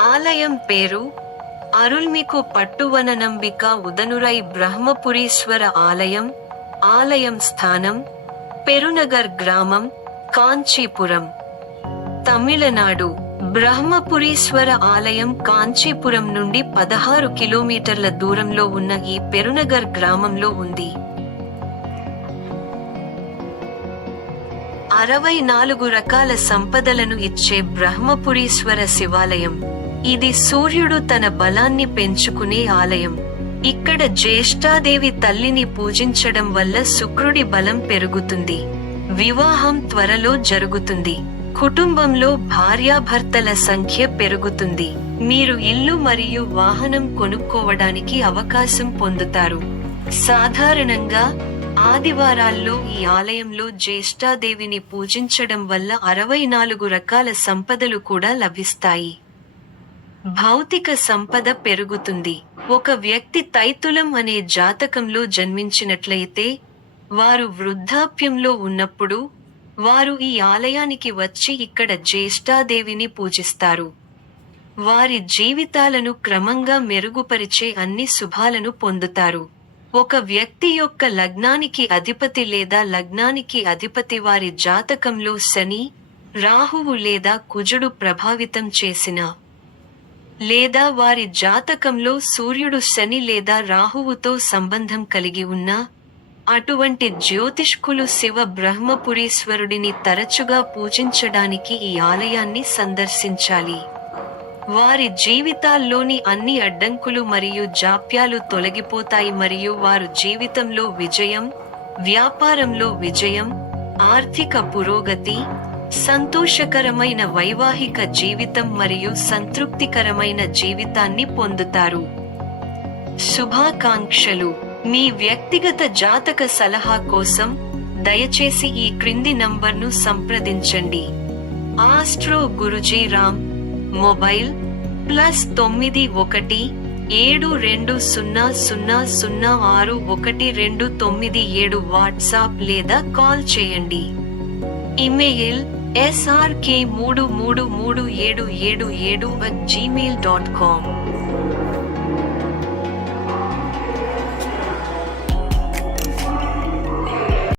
ఆలయం పేరు అరుల్మికు పట్టువననంబిక ఉదనురై బ్రహ్మపురీశ్వర ఆలయం. ఆలయం స్థానం పెరునగర్ గ్రామం, కాంచీపురం, తమిళనాడు. బ్రహ్మపురీశ్వర ఆలయం కాంచీపురం నుండి 16 కిలోమీటర్ల దూరంలో ఉన్న ఈ పెరునగర్ గ్రామంలో ఉంది. 64 రకాల సంపదలను ఇచ్చే బ్రహ్మపురీశ్వర శివాలయం. ఇది సూర్యుడు తన బలాన్ని పెంచుకునే ఆలయం. ఇక్కడ జ్యేష్ఠాదేవి తల్లిని పూజించడం వల్ల శుక్రుడి బలం పెరుగుతుంది. వివాహం త్వరలో జరుగుతుంది. కుటుంబంలో భార్యాభర్తల సంఖ్య పెరుగుతుంది. మీరు ఇల్లు మరియు వాహనం కొనుక్కోవడానికి అవకాశం పొందుతారు. సాధారణంగా ఆదివారాల్లో ఈ ఆలయంలో జ్యేష్ఠాదేవిని పూజించడం వల్ల 64 రకాల సంపదలు కూడా లభిస్తాయి. భౌతిక సంపద పెరుగుతుంది. ఒక వ్యక్తి తైతులం అనే జాతకంలో జన్మించినట్లయితే, వారు వృద్ధాప్యంలో ఉన్నప్పుడు వారు ఈ ఆలయానికి వచ్చి ఇక్కడ జ్యేష్ఠాదేవిని పూజిస్తారు. వారి జీవితాలను క్రమంగా మెరుగుపరిచే అన్ని శుభాలను పొందుతారు. ఒక వ్యక్తి యొక్క లగ్నానికి అధిపతి లేదా లగ్నానికి అధిపతి వారి జాతకంలో శని, రాహువు లేదా కుజుడు ప్రభావితం చేసిన, లేదా వారి జాతకంలో సూర్యుడు శని లేదా రాహువుతో సంబంధం కలిగి ఉన్నా, అటువంటి జ్యోతిష్కులు శివ బ్రహ్మపురీశ్వరుడిని తరచుగా పూజించడానికి ఈ ఆలయాన్ని సందర్శించాలి. వారి జీవితాల్లోని అన్ని అడ్డంకులు మరియు జాప్యాలు తొలగిపోతాయి మరియు వారు జీవితంలో విజయం, వ్యాపారంలో విజయం, ఆర్థిక పురోగతి, సంతోషకరమైన వైవాహిక జీవితం మరియు సంతృప్తికరమైన జీవితాన్ని పొందుతారు. శుభాకాంక్షలు. మీ వ్యక్తిగత జాతక సలహా కోసం దయచేసి ఈ క్రింది నంబర్ను సంప్రదించండి. Astro Guruji Ram. Mobile +91 7200061297. WhatsApp లేదా కాల్ చేయండి. Email srk3337777@gmail.com.